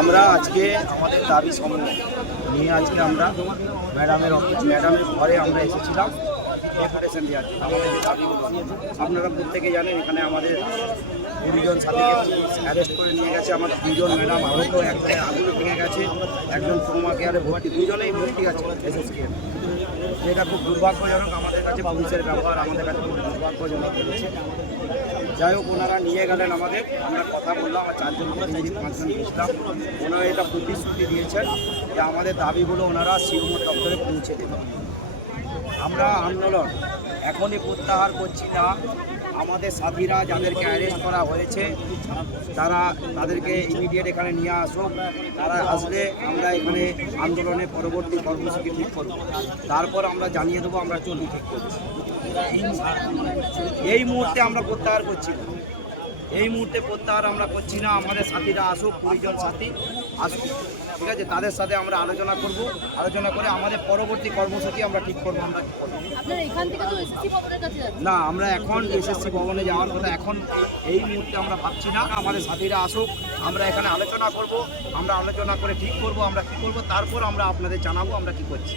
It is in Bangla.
আমরা আজকে আমাদের দাবি নিয়ে আজকে আমরা ম্যাডামের ঘরে আমরা এসেছিলাম ডেপুটেশন দেওয়ার জন্য। আমাদের যে দাবিগুলো আপনারা প্রত্যেকে জানেন, এখানে আমাদের 20 জন সাথীকে অ্যারেস্ট করে নিয়ে গেছে। আমাদের 2 জন ম্যাডাম আহত, একজনের আগুনে ভেঙে গেছে, একজন ট্রমা কেয়ারে ভর্তি, 2 জনেই ভর্তি আছে এসএসকে। যেটা খুব দুর্ভাগ্যজনক, আমাদের কাছে পুলিশের ব্যবহার আমাদের কাছে খুব দুর্ভাগ্যজনক হয়েছে। যাই হোক, ওনারা নিয়ে গেলেন আমাদের, আমরা কথা বললাম, আমরা 4 জন প্রতিনিধি 5 জন গেছিলাম। ওনারা এটা প্রতিশ্রুতি দিয়েছেন যে আমাদের দাবিগুলো ওনারা শিবমোড় দপ্তরে পৌঁছে দেবেন। আমরা আন্দোলন এখনই প্রত্যাহার করছি না। আমাদের সাথীরা যাদেরকে অ্যারেস্ট করা হয়েছে তাদেরকে ইমিডিয়েট এখানে নিয়ে আসুক। তারা আসলে আমরা এখানে আন্দোলনের পরবর্তী কর্মসূচি ঠিক করব, তারপর আমরা জানিয়ে দেবো আমরা চলুন ঠিক করছি। এই মুহূর্তে আমরা প্রত্যাহার করছি না, এই মুহূর্তে প্রত্যাহার আমরা করছি না। আমাদের সাথীরা আসুক, 20 জন সাথী আসুক, ঠিক আছে? তাদের সাথে আমরা আলোচনা করব, আলোচনা করে আমাদের পরবর্তী কর্মসূচি আমরা ঠিক করবো। আমরা কী করবো না, আমরা এখন এসএসসি ভবনে যাওয়ার কথা এখন এই মুহূর্তে আমরা ভাবছি না। আমাদের সাথীরা আসুক, আমরা এখানে আলোচনা করব, আমরা আলোচনা করে ঠিক করব আমরা কী করব, তারপর আমরা আপনাদের জানাবো আমরা কী করছি।